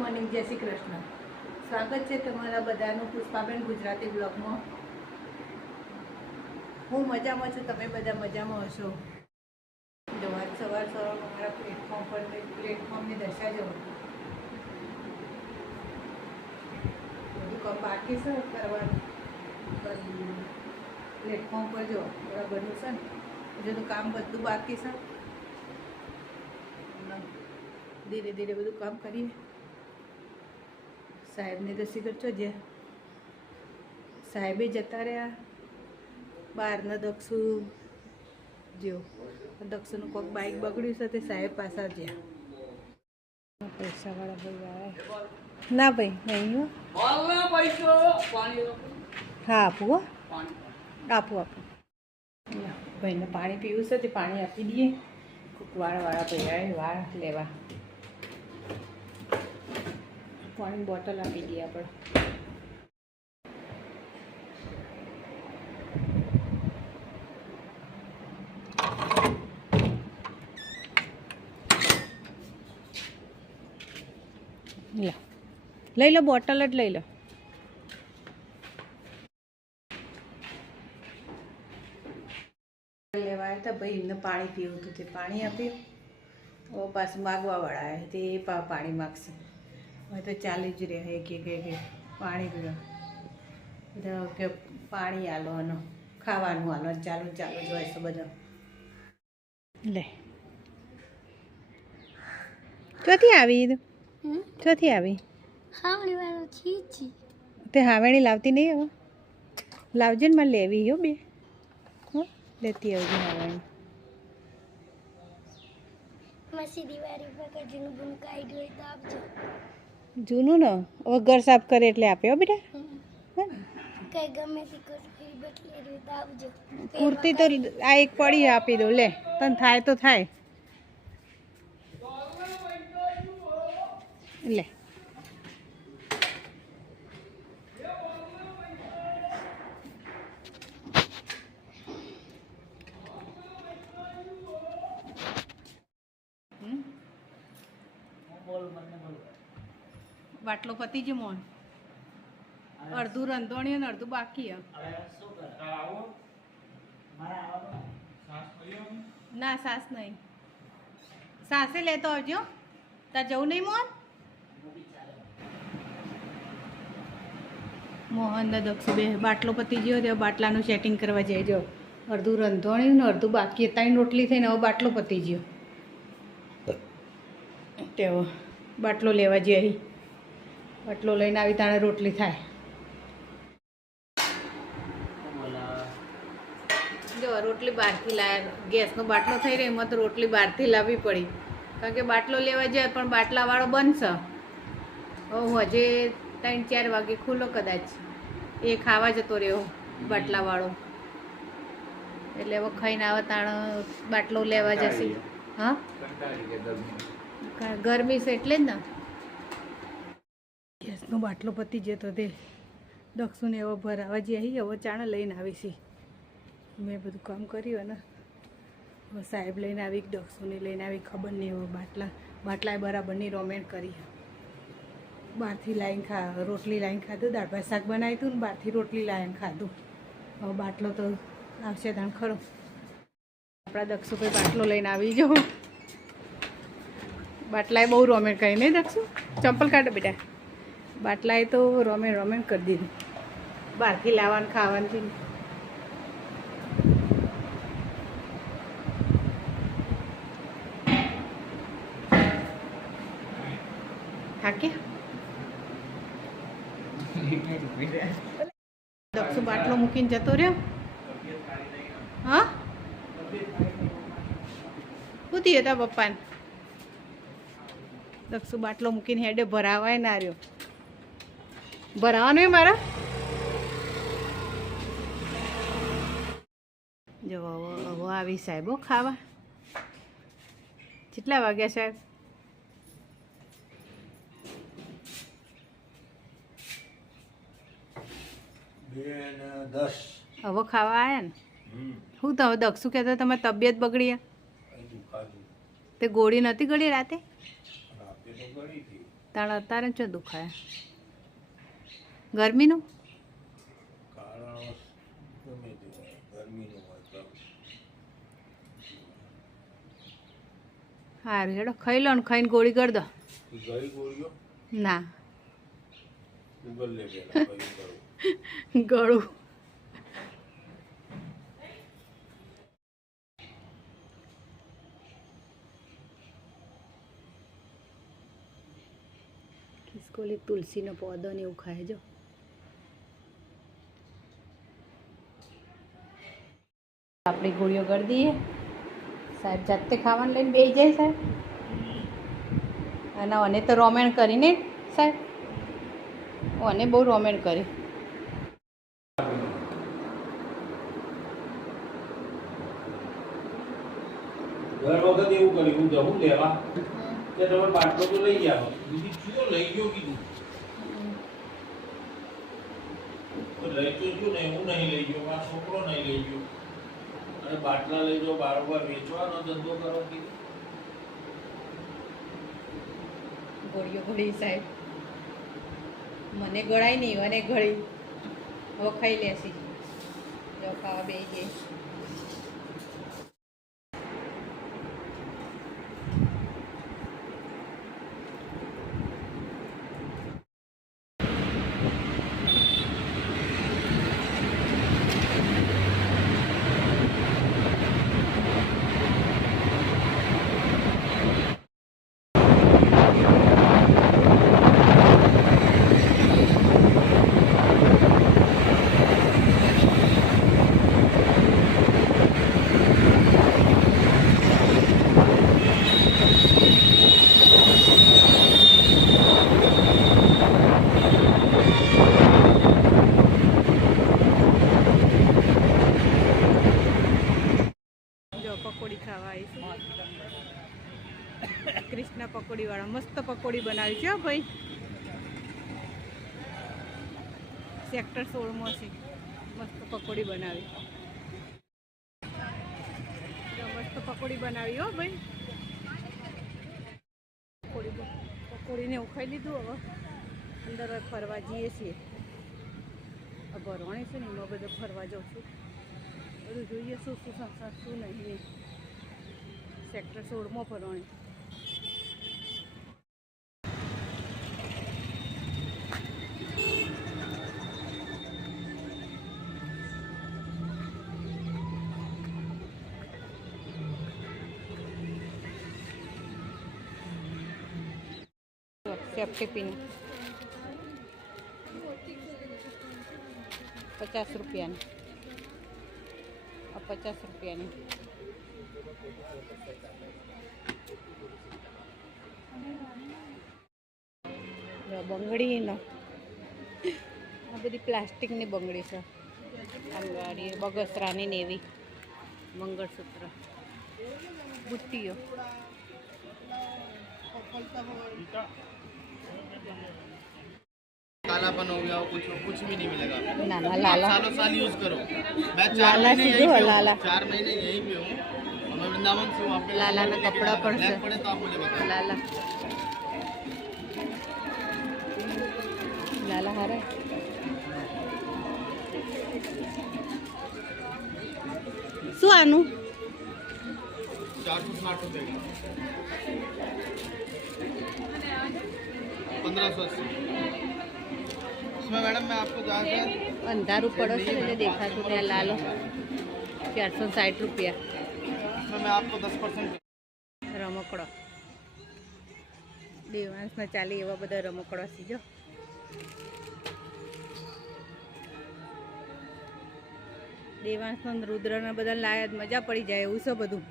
Morning, જય શ્રી કૃષ્ણ. સ્વાગત છે તમારા બધાનું પુષ્પાબેન ગુજરાતી બ્લોગમાં. હું મજામાં છું, તમે બધા મજામાં હશો? જો આજ સવાર અમારા મારા પ્લેટફોર્મ પર પ્લેટફોર્મને દશા જો બધું બાકી છે કરવાનું પ્લેટફોર્મ પર જો બરાબરનું છે ને હજુ તો કામ બધું બાકી છે. ધીરે ધીરે બધું કામ કરીએ. સાહેબને તો શીખર છો જે. સાહેબે જતા રહ્યા. બહારના દક્ષુ જો દક્ષુનું કોઈક બાઇક બગડ્યું છે તે સાહેબ પાછા જ્યાં પૈસાવાળા ભાઈ આવે ના ભાઈ નહીં હો પૈસો. આપું. હો પાણી. આપું આપું. ભાઈને પાણી પીવું છે તે પાણી આપી દઈએ. કોઈક વાળવાળા ભાઈ આવે વાળ લેવા. પાણી બોટલ આપી દઈએ આપણે. લઈ લો બોટલ જ લઈ લો. લેવા હતા ભાઈ એમને પાણી પીવું હતું તે પાણી આપ્યું. ઓ પાછું માગવાવાળા વાળા તે પાણી માગશે. હવે તો ચાલી જ રહે કે એક એક પાણી પીવા. બધા કે પાણી આલો ખાવાનું આલો ચાલુ ચાલુ જ હોય છે બધા. લે. ચોથી આવી? ચોથી આવી? હાવડી વાળો છીછી તે હાવેણી લાવતી નહીં હવે? લાવજે ને મારે લેવી હો બે. હો લેતી આવજો હાવેણી. મસી દિવાળી પર કે જૂનું બૂન કાઢ્યું હોય તો આપજો. જૂનું ને? હવે ઘર સાફ કરે એટલે આપ્યો બેટા? કુર્તી તો આ એક પડી આપી દઉં લે. તને થાય તો થાય. લે. બાટલો પતી જ મોન. અડધું રંધોણી ને અડધું બાકી ના, સાસ નહીં. સાસે લેતો આવજો. તાર જવું નહીં મોહન મોહન ને દક્ષુ બે બાટલો પતી ગયો, તે બાટલાનું સેટિંગ કરવા જાય જો. અડધું રંધોણ્યું ને અડધું બાકી. ત્રણ રોટલી થઈને હવે બાટલો પતી ગયો. તેવો બાટલો લેવા જઈ. બાટલો લઈને આવી તાણે રોટલી થાય. જો રોટલી બહારથી લાવ્યા ગેસનો બાટલો થઈ રહ્યો એમાં તો રોટલી બહારથી લાવવી પડી. કારણ કે બાટલો લેવા જાય પણ બાટલાવાળો બનશે. હવે હજે ત્રણ ચાર વાગે ખુલ્લો કદાચ. એ ખાવા જતો રહ્યો બાટલાવાળો. એટલે હવે ખાઈને આવે તાણ બાટલો લેવા જશે. હા? ગરમી છે એટલે જ ને. ગેસનો બાટલો પતી જતો તે દક્ષુને એવો ભરાવા જે આવી હવે ચાણે લઈને આવી મેં બધું કામ કર્યું અને હવે સાહેબ લઈને આવી, દક્ષુને લઈને આવી, ખબર નહીં હવે બાટલા બાટલાએ બરાબરની રોમેન્ટ કરી. બહારથી લાવીને ખા, રોટલી લાવીને ખાધું, દાળ ભાત શાક બનાવ્યું હતું ને બહારથી રોટલી લાવીને ખાધું. હવે બાટલો તો આવશે તાણ ખરો. આપણા દક્ષુભાઈ બાટલો લઈને આવી જાઓ બાટલાએ બહુ રોમેન્ટ કરી નહીં દક્ષુ? ચંપલ કાઢો બેટા. બાટલાએ તો રોમેન્ટ રોમેન્ટ કરી દીધું. બહારથી લાવવાનું ખાવાનું થાકે? દક્ષુ બાટલો મૂકીને જતો રહ્યો? હા? થયું હતા પપ્પાને? દક્ષુ બાટલો મૂકીને હેડે ભરાવાય ના રહ્યો. ભરાવાનો એ મારા? જો હવે આવી સાહેબો ખાવા. કેટલા વાગ્યા સાહેબ? બે હવે ખાવા આવ્યા ને? શું તો હવે દક્ષુ કહેતો તમારી તબિયત બગડી તે ગોળી નથી ગળી રાતે? રાતે તો ગળી હતી. તારા અત્યારે શું દુખાય? ગરમીનું? સારું હેડો, ખાઈ લો ને ખાઈને ગોળી કરી દો. ના. ગળું. ખિસકોલી તુલસીનો પોદો ને એવું ખાય જો આપણી ગોળીઓ કરી દઈએ. સાહેબ જાતે ખાવાનું લઈને બેસી જાય સાહેબ. અને અને તો રોમેણ કરીને સાહેબ. અને બહુ રોમેણ કરી. દર વખત એવું કર્યું હું જવું લેવા. કે તમે બાટલો તો લઈ ગયા બીજી શું લઈ ગયો કીધું. તો લઈ તો ગયો ને હું નહીં લઈ ગયો મારો છોકરો નહીં લઈ ગયો. અને બાટલા લઈ જાઓ બારોબાર વેચવાનો ધંધો કરો કીધું ગોળીઓ ગળી સાહેબ. મને ગળાય નહીં અને ગળી. હવે ખાઈ લેશી. જો ખાવા બે જે જો પકોડી ખાવા આવીશું કૃષ્ણ પકોડી વાળા મસ્ત પકોડી બનાવી છે ભાઈ. સેક્ટર સોળમાં છે. મસ્ત પકોડી બનાવી. મસ્ત પકોડી બનાવી, હો ભાઈ. પકોડી પકોડીને ઉખાઈ લીધું હવે. અંદર ફરવા જઈએ છીએ. ભરવાણી છે ને, એમાં બધો ફરવા જાઉં છું. બધું જોઈએ શું શું શું નહીં. સેક્ટર સોળમાં ભરવાણી. સેફ્ટી પચાસ રૂપિયાની. પચાસ રૂપિયાની. બંગડીનો. આ બધી પ્લાસ્ટિકની બંગડી છે. આમ બગસરાની ને એવી. મંગળસૂત્ર. બુટ્ટીઓ. कालापन हो गया हो कुछ कुछ भी नहीं मिलेगा ના ના आप લાલા सालों साल यूज करो मैं चार लाला महीने सीधो यहीं पे लाला। हूँ चार महीने यहीं पे हूँ और मैं वृंदावन से हूँ आपके लाला ना कपड़ा पर से। पड़े तो आप मुझे बताओ લાલા લાલા હારા શું આનું चार सौ साठ रुपए અંધારું પડો છે ને દેખાતું ત્યાં લાલો. ચારસો સાઠ રૂપિયા. રમકડો. દેવાંશમાં ચાલી એવા બધા રમકડો સીજો દેવાંશમાં રુદ્રના બધા લાયા મજા પડી જાય એવું છે બધું.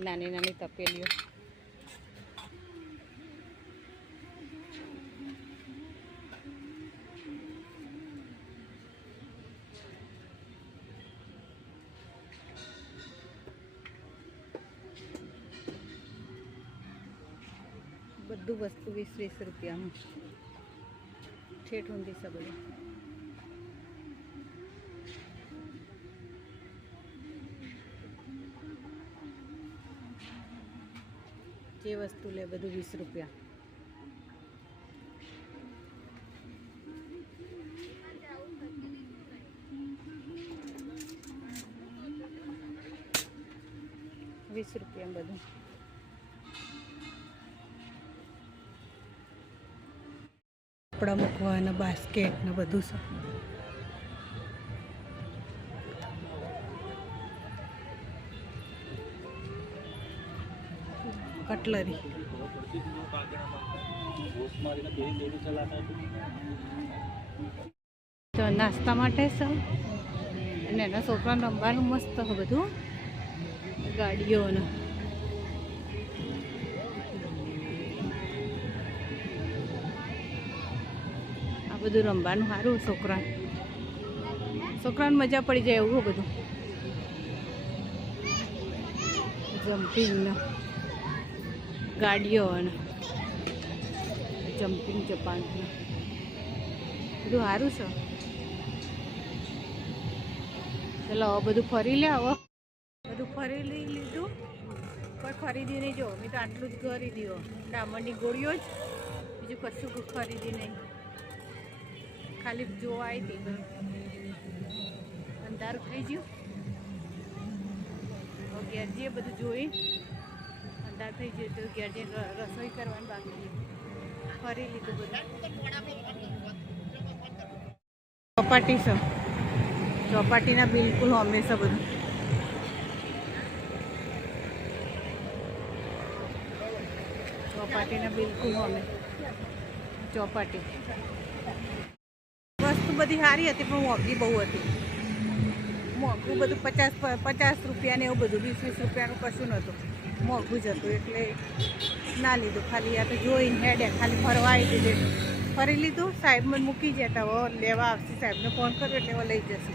નાની નાની તપેલીઓ. બધું વસ્તુ વીસ વીસ રૂપિયાનું ઠેઠ ઊંધી છે જે વસ્તુ લે બધું વીસ રૂપિયા. વીસ રૂપિયા બધું. કપડાં મૂકવાના, બાસ્કેટ ને બધું છે. કટલરી. તો નાસ્તા માટે છે. અને એના છોકરાને રમવાનું મસ્ત બધું. ગાડીઓનું. આ બધું રમવાનું સારું છોકરા છોકરાને. મજા પડી જાય એવું બધું. જમ્પિંગ ને ગાડીઓ અને જમ્પિંગ જપાન બધું સારું છે? ચલો બધું ફરી લે, હવે. બધું ફરી લીધું. કોઈ ખરીદી નહીં, જો, મેં તો આટલું જ ખરીદ્યો. ડામરની ગોળીઓ જ. બીજું કશું ખરીદી નહીં. ખાલી જોવા આવી હતી. અંધારું થઈ ગયું. ઘેર જઈએ બધું જોઈ. અંધાર થઈ ગયું તો ઘેર જઈને રસોઈ કરવાની બાકી ફરી લીધું બધું. ચોપાટી છે. ચોપાટીના બિલકુલ હંમેશા બધું. ચોપાટીના બિલકુલ અમે ચોપાટી. વસ્તુ બધી સારી હતી, પણ મોંઘી બહુ હતી. મોંઘું બધું પચાસ પચાસ રૂપિયા ને એવું બધું, વીસ વીસ રૂપિયાનું કશું નહોતું. મોંઘું જ એટલે ના લીધું. ખાલી આ તો જોઈને હેડે, ખાલી ફરવા આવી દીધે. ફરી લીધું, સાહેબ મને મૂકી જતા હવે લેવા આવશે. સાહેબને ફોન કર્યો એટલે હવે લઈ જશે.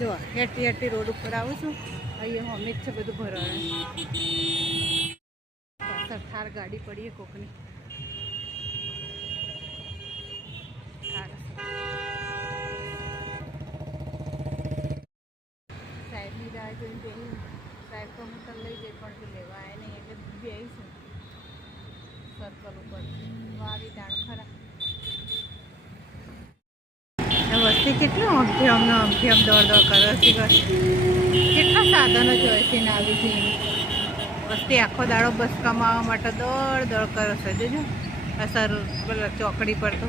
જો, હેઠી હેઠી રોડ ઉપર આવું છું. અહીંયા હોમી જ છે, બધું પાછળ થાર ગાડી પડીએ કોકની થાર સાહેબની રાહ જોઈને બેહી સાહેબ તો હું તને લઈ જઈ પણ લેવા આવે નહીં એટલે બેહીશું સર્કલ ઉપર. વાવી દાણ ખરા. વસ્તી કેટલું અમથી અમને અમથી અમ દોડ દોડ કરે છે કેટલા સાધનો જોઈએ છે ને આવી છે વસ્તી આખો દાડો બસ કમાવા માટે દોડ દોડ કરો છે, જોજો. અસર ચોકડી પર તો.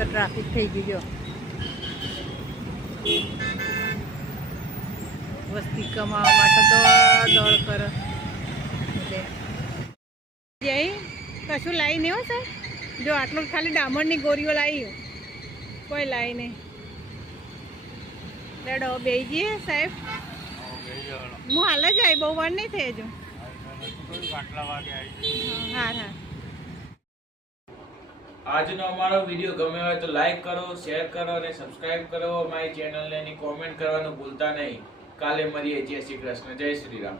ટ્રાફિક થઈ ગયું વસ્તી કમાવા માટે દોડ દોડ કરે. એટલે. કશું લાવી નહીં હો સર જો, આટલું ખાલી ડામરની ગોરીઓ લાવી કોઈ લાવી નહીં. લેડો બે જઈએ સાહેબ. હું હાલ જ આવી, બહુ વાર નહીં થઈ હા હા આજનો અમારો વીડિયો ગમે હોય તો લાઈક કરો, શેર કરો અને સબસ્ક્રાઇબ કરો. અમારી ચેનલને કોમેન્ટ કરવાનું ભૂલતા નહીં. કાલે મળીએ. જય શ્રી કૃષ્ણ. જય શ્રી રામ.